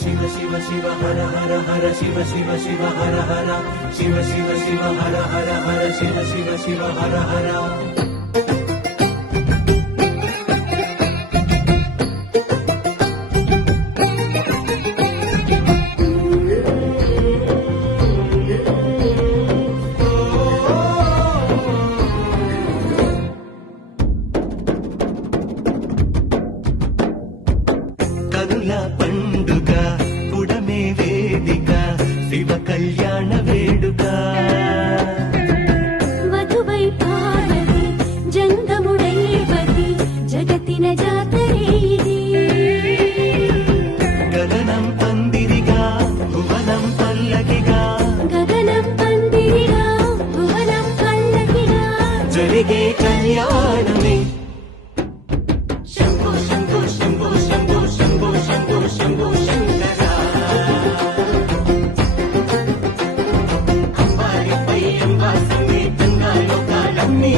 శివ శివ శివ హర హర హర శివ శివ శివ హర హర శివ శివ శివ హర హర హర శివ శివ శివ హర హర. కనుల పండుగ పుడమే వేదిక శివ కళ్యాణ వేడుక. వధువై పార్వతి జంగముడైపతి జగతిన జాతరే ఇది. గగనం పందిరిగా భువనం పల్లకిగా గగనం పందిరిగా భువనం పల్లకిగా జరిగే కళ్యాణమే. శంభో శంభో శంభో శంభో శంభో శంభో శంభో శంకర. అంబారిపై అంబా సంగీతంగా లోకాలన్నీ